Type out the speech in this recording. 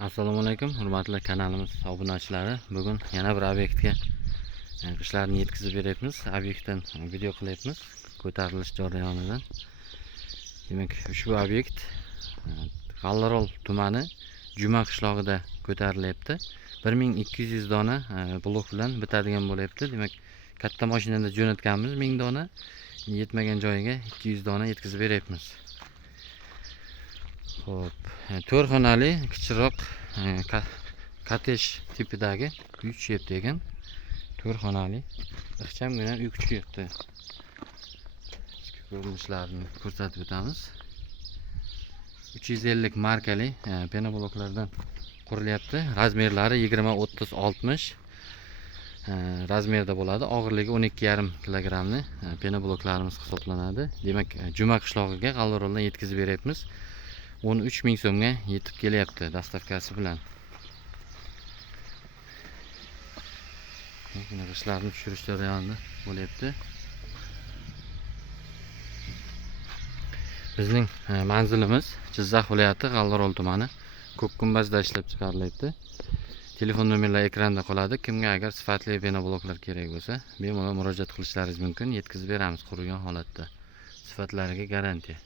Assalomu alaykum, hurmatli kanalimiz obunachilari. Bugun yana bir obyektga qishlarni yetkazib beryapmiz. Obyektdan video qilyapmiz, ko'tarilish jarayonidan. Demak, ushbu obyekt G'allarol tumani Juma qishlog'ida ko'tarilyapti. 1200 dona blok bilan bitadigan bo'lyapti. Demak, katta mashinada jo'natganmiz 1000 dona, yetmagan joyiga 200 dona yetkazib beryapmiz. Xo'p, 4 xonali kichikroq kottej tipidagi uy tushyapti ekan. 4 xonali ixchamgina uy tushyapti. Ichki ko'rinishlarini ko'rsatib o'tamiz. 350 markali penobloklardan qurilyapti. Razmerlari 20-30-60 razmerda bo'ladi. Og'irligi 12,5 kilogramli penobloklarimiz hisoblanadi. Demak, Juma qishlog'iga G'allaroldan yetkazib beryapmiz. 13 ming so'mga yetib kelyapti dastavkasi bilan. Mana ishlarni tushirish jarayonida bo'lyapti. Bizning manzilimiz Jizzax viloyati G'allarol tumani Ko'kkumbazda ishlab chiqarilyapti. Telefon nomerlari ekranda qoladi. Kimga agar sifatli penobloklar kerak bo'lsa, bemalol murojaat qilishlaringiz mumkin. Yetkazib beramiz qurigan holatda. Sifatlariga garantiya.